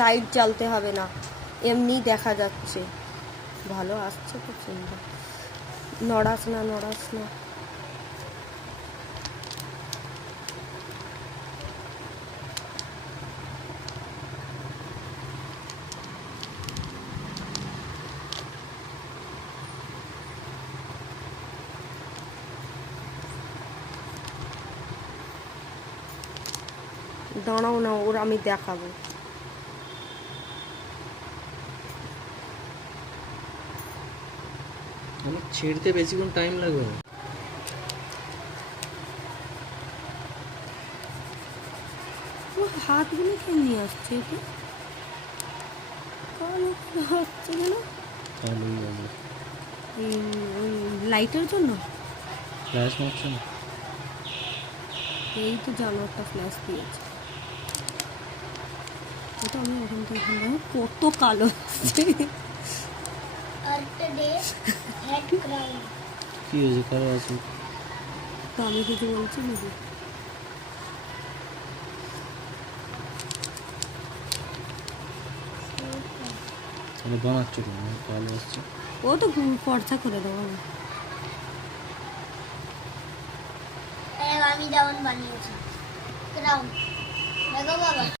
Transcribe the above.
Light জ্বালতে হবে না, এমনি দেখা যাচ্ছে। ভালো আসছে, খুব সুন্দর। নড়াস না, নড়াস না। দাঁড়াও না, ওর আমি দেখাবো। আমার ছিঁড়তে বেশিক্ষণ টাইম লাগবে না। ও হাতগুলো কেমনি আসছে এটা? কালো কালো হচ্ছে কেন? তাহলেই যাবে। ওই লাইটের জন্য। ফ্ল্যাশ মারছে না। এই তো জানোয়ারটা ফ্ল্যাশ দিয়েছে। ওটা আমি ওখান থেকে কত কালো হচ্ছে। কি হয়েছে, কারো আছে? তো আমি কিছু বলছি নাকি? তাহলে বানাচ্ছ কেন? কালো আসছে। ও তো ফর্সা করে দেবো আমি। আমি যেমন বানিয়েছি দেখো বাবা।